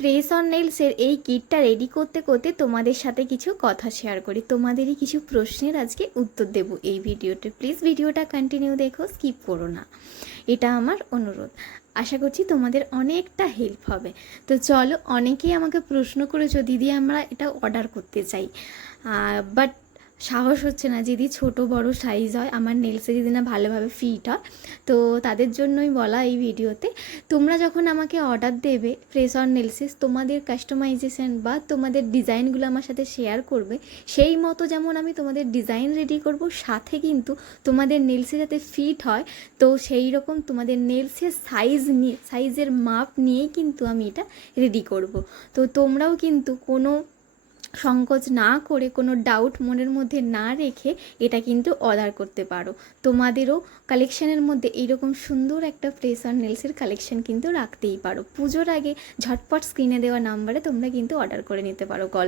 Press on নেলসের এই কিটটা ready করতে করতে তোমাদের সাথে কিছু কথা শেয়ার করি, তোমাদেরই কিছু প্রশ্নের আজকে উত্তর দেব এই ভিডিওতে। প্লিজ ভিডিওটা কন্টিনিউ দেখো, স্কিপ করো না, এটা আমার অনুরোধ। আশা করছি তোমাদের অনেকটা হেল্প হবে। তো চলো, অনেকেই আমাকে প্রশ্ন করেছো দিদি আমরা এটা অর্ডার করতে চাই, বাট সাহস হচ্ছে না যদি ছোট বড় সাইজ হয়, আমার নেলসে যদি না ভালোভাবে ফিট হয়। তো তাদের জন্যই বলা এই ভিডিওতে, তোমরা যখন আমাকে অর্ডার দেবে প্রেস অন নেলসেস, তোমাদের কাস্টমাইজেশন বা তোমাদের ডিজাইনগুলো আমার সাথে শেয়ার করবে, সেই মতো যেমন আমি তোমাদের ডিজাইন রেডি করব, সাথে কিন্তু তোমাদের নেলসে যাতে ফিট হয়, তো সেই রকম তোমাদের নেলসের সাইজের মাপ নিয়েই কিন্তু আমি এটা রেডি করব। তো তোমরাও কিন্তু কোনো সংকোচ না করে, কোনো ডাউট মনের মধ্যে না রেখে এটা কিন্তু অর্ডার করতে পারো। তোমাদেরও কালেকশানের মধ্যে এইরকম সুন্দর একটা প্রেস অন নেলসের কালেকশান কিন্তু রাখতেই পারো। পুজোর আগে ঝটপট স্ক্রিনে দেওয়া নাম্বারে তোমরা কিন্তু অর্ডার করে নিতে পারো। গল্প